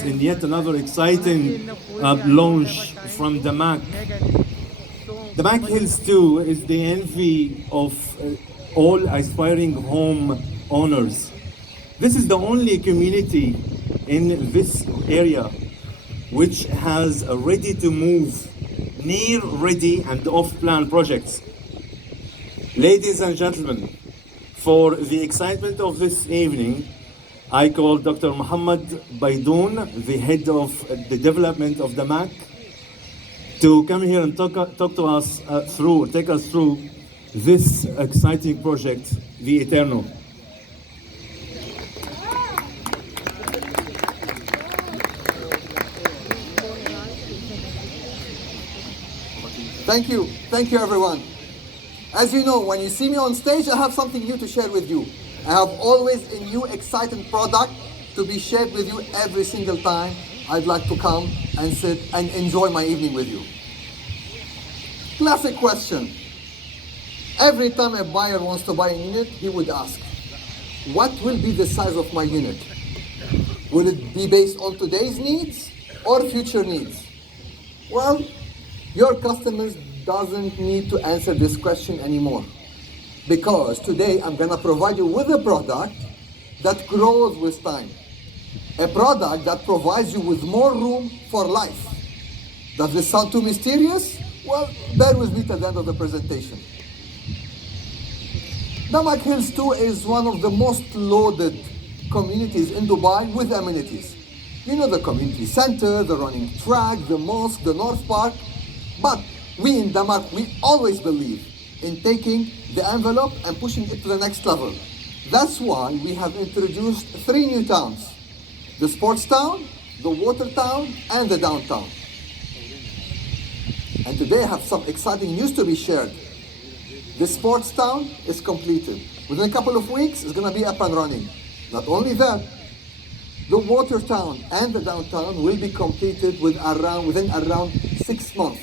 us in yet another exciting launch from the Mac. The Mac Hills 2 is the envy of all aspiring home owners. This is the only community in this area which has a ready-to-move, near-ready and off-plan projects. Ladies and gentlemen, for the excitement of this evening, I call Dr. Muhammad Baidoun, the head of the development of the MAC, to come here and talk to us take us through this exciting project, the Eternal. Thank you everyone. As you know, when you see me on stage, I have something new to share with you. I have always a new exciting product to be shared with you every single time I'd like to come and sit and enjoy my evening with you. Classic question. Every time a buyer wants to buy a unit, he would ask, what will be the size of my unit? Will it be based on today's needs or future needs? Well, your customers doesn't need to answer this question anymore, because today I'm gonna provide you with a product that grows with time. A product that provides you with more room for life. Does this sound too mysterious? Well, bear with me till the end of the presentation. Damac Hills 2 is one of the most loaded communities in Dubai with amenities. You know, the community center, the running track, the mosque, the North Park. But we in Damac, we always believe in taking the envelope and pushing it to the next level. That's why we have introduced 3 new towns: the sports town, the water town, and the downtown. And today I have some exciting news to be shared. The sports town is completed. Within a couple of weeks, it's gonna be up and running. Not only that, the water town and the downtown will be completed within around 6 months.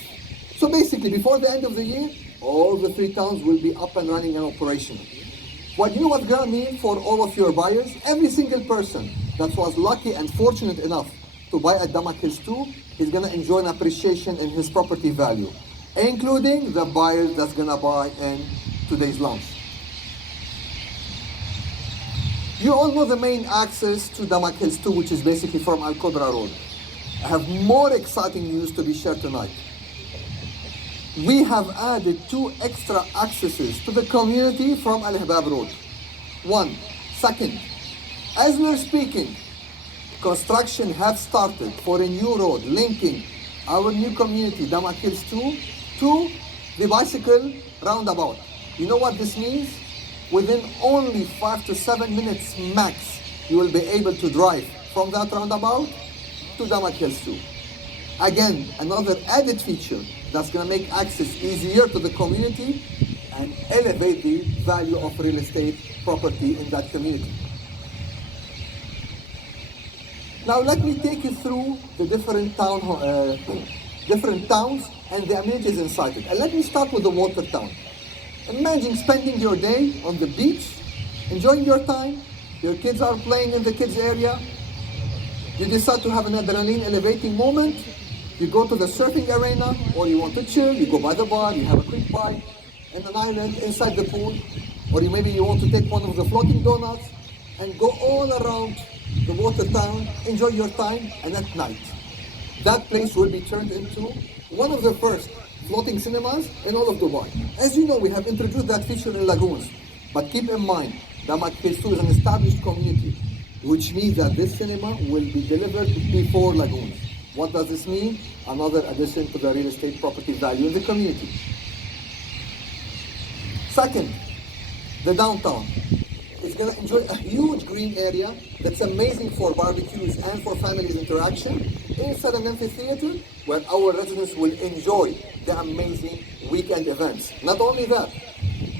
So basically, before the end of the year, all the 3 towns will be up and running and operational. Well, you know what gonna mean for all of your buyers? Every single person that was lucky and fortunate enough to buy at Damac Hills 2 is gonna enjoy an appreciation in his property value, including the buyers that's gonna buy in today's launch. You all know the main access to Damac Hills 2, which is basically from Al Qudra Road. I have more exciting news to be shared tonight. We have added 2 extra accesses to the community from Al Habab Road. Second, as we're speaking, construction has started for a new road linking our new community, Damac Hills 2, to the bicycle roundabout. You know what this means? Within only 5 to 7 minutes max, you will be able to drive from that roundabout to Damac Hills 2. Again, another added feature that's going to make access easier to the community and elevate the value of real estate property in that community. Now let me take you through the different towns and the amenities inside it. And let me start with the water town. Imagine spending your day on the beach, enjoying your time. Your kids are playing in the kids area. You decide to have an adrenaline elevating moment. You go to the surfing arena, or you want to chill, you go by the bar, you have a quick bite in an island inside the pool, or maybe you want to take one of the floating donuts and go all around the water town, enjoy your time, and at night, that place will be turned into one of the first floating cinemas in all of Dubai. As you know, we have introduced that feature in Lagoons, but keep in mind, Damac Hills 2 is an established community, which means that this cinema will be delivered before Lagoons. What does this mean? Another addition to the real estate property value in the community. Second, the downtown. It's going to enjoy a huge green area that's amazing for barbecues and for families interaction inside an amphitheater where our residents will enjoy the amazing weekend events. Not only that,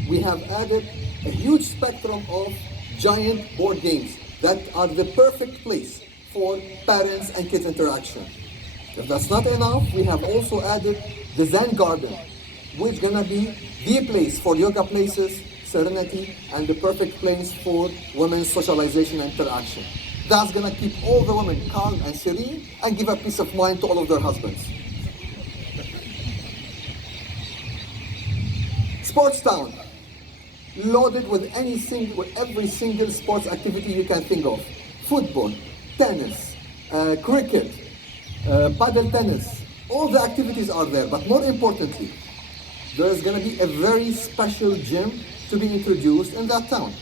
we have added a huge spectrum of giant board games that are the perfect place for parents and kids interaction. If that's not enough, we have also added the Zen Garden, which is gonna be the place for yoga places, serenity, and the perfect place for women's socialization and interaction. That's gonna keep all the women calm and serene and give a peace of mind to all of their husbands. Sports Town, loaded with every single sports activity you can think of. Football, tennis, cricket, paddle tennis, all the activities are there. But more importantly, there is going to be a very special gym to be introduced in that town.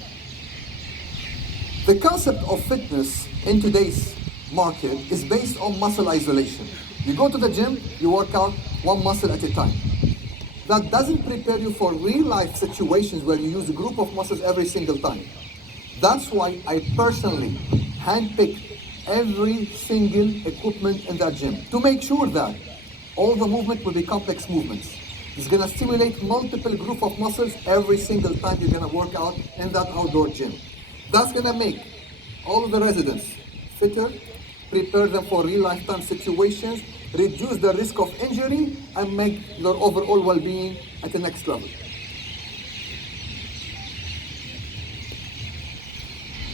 The concept of fitness in today's market is based on muscle isolation. You go to the gym, you work out one muscle at a time. That doesn't prepare you for real life situations where you use a group of muscles every single time. That's why I personally handpick every single equipment in that gym to make sure that all the movement will be complex movements. It's gonna stimulate multiple group of muscles every single time you're gonna work out in that outdoor gym. That's gonna make all of the residents fitter, prepare them for real lifetime situations, reduce the risk of injury, and make their overall well-being at the next level.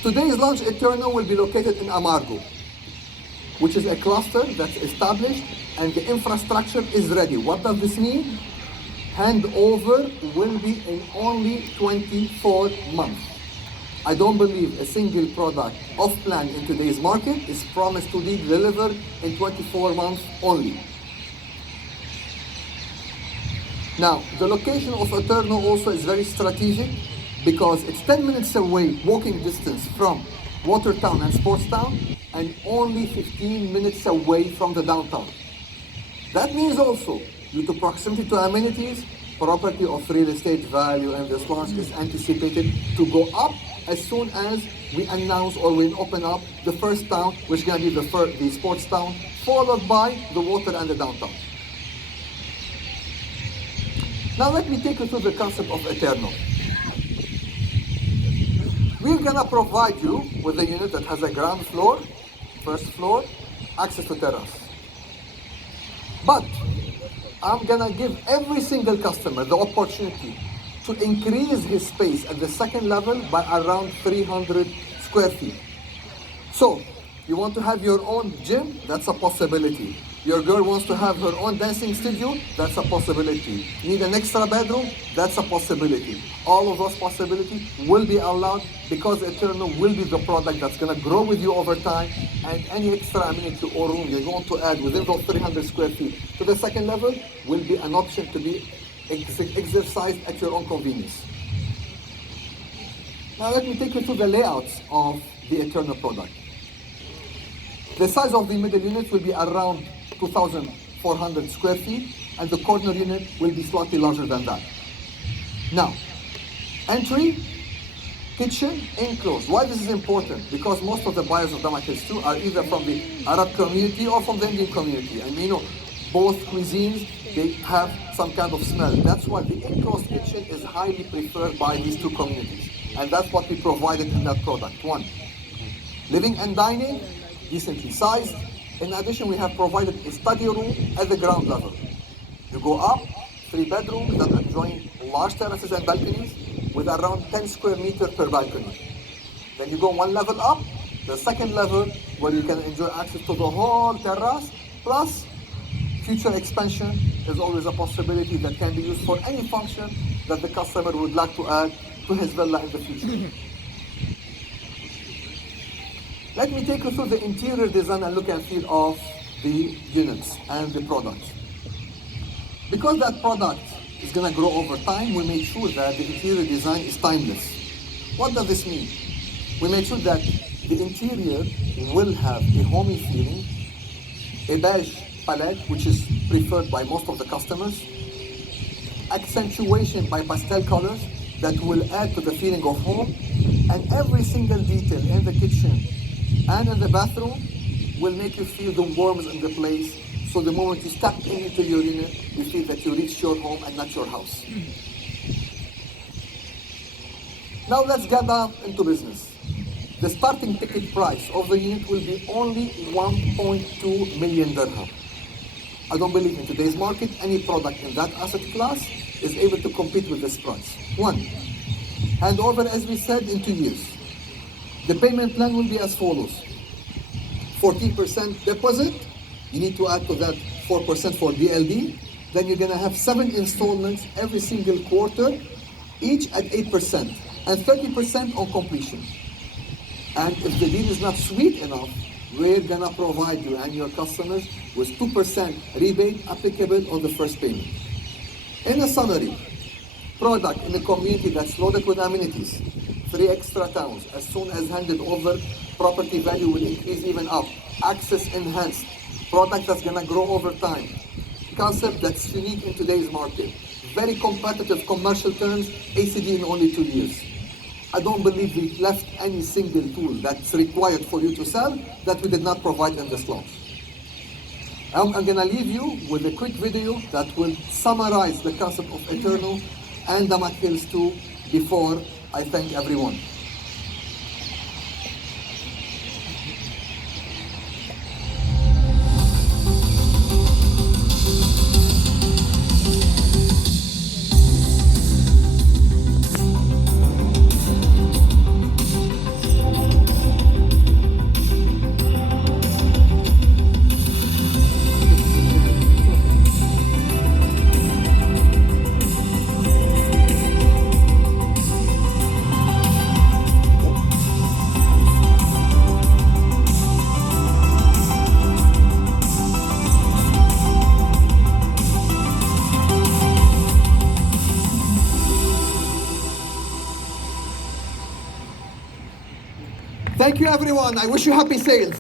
Today's launch Eterno will be located in Amargo, which is a cluster that's established and the infrastructure is ready. What does this mean? Handover will be in only 24 months. I don't believe a single product off plan in today's market is promised to be delivered in 24 months only. Now, the location of Eterno also is very strategic because it's 10 minutes away walking distance from Watertown and Sportstown and only 15 minutes away from the downtown. That means also, due to proximity to amenities, property of real estate value in this launch is anticipated to go up as soon as we announce or we open up the first town, which is going to be the sports town, followed by the water and the downtown. Now let me take you through the concept of Eterno. We're going to provide you with a unit that has a ground floor, first floor, access to terrace. But I'm going to give every single customer the opportunity to increase his space at the second level by around 300 square feet. So, you want to have your own gym? That's a possibility. Your girl wants to have her own dancing studio? That's a possibility. Need an extra bedroom? That's a possibility. All of those possibilities will be allowed because Eterno will be the product that's going to grow with you over time, and any extra amenity or room you're going to add within those 300 square feet to the second level will be an option to be exercised at your own convenience. Now let me take you through the layouts of the Eterno product. The size of the middle unit will be around 2,400 square feet, and the corner unit will be slightly larger than that. Now, entry, kitchen, enclosed. Why this is important? Because most of the buyers of Damak Hills 2 are either from the Arab community or from the Indian community. And you know, both cuisines, they have some kind of smell. That's why the enclosed kitchen is highly preferred by these two communities. And that's what we provided in that product. One, living and dining, decently sized. In addition, we have provided a study room at the ground level. You go up, 3 bedrooms that adjoin large terraces and balconies with around 10 square meters per balcony. Then you go one level up, the second level where you can enjoy access to the whole terrace, plus future expansion is always a possibility that can be used for any function that the customer would like to add to his villa in the future. Let me take you through the interior design and look and feel of the units and the product. Because that product is going to grow over time, we made sure that the interior design is timeless. What does this mean? We made sure that the interior will have a homey feeling, a beige palette, which is preferred by most of the customers, accentuation by pastel colors that will add to the feeling of home, and every single detail in the kitchen and in the bathroom will make you feel the warmth in the place. So the moment you step into your unit, you feel that you reached your home and not your house. Now let's get down into business. The starting ticket price of the unit will be only 1.2 million dirham. I don't believe in today's market any product in that asset class is able to compete with this price. One, handover as we said in 2 years. The payment plan will be as follows. 14% deposit. You need to add to that 4% for DLD. Then you're gonna have 7 installments every single quarter, each at 8%, and 30% on completion. And if the deal is not sweet enough, we're gonna provide you and your customers with 2% rebate applicable on the first payment. In a summary, product in a community that's loaded with amenities, 3 extra towns, as soon as handed over, property value will increase even up, access enhanced, product that's gonna grow over time, concept that's unique in today's market, very competitive commercial terms, ACD in only 2 years. I don't believe we left any single tool that's required for you to sell that we did not provide in this launch. I'm gonna leave you with a quick video that will summarize the concept of Eterno and Damac Hills 2 before I thank everyone. Thank you everyone. I wish you happy sales.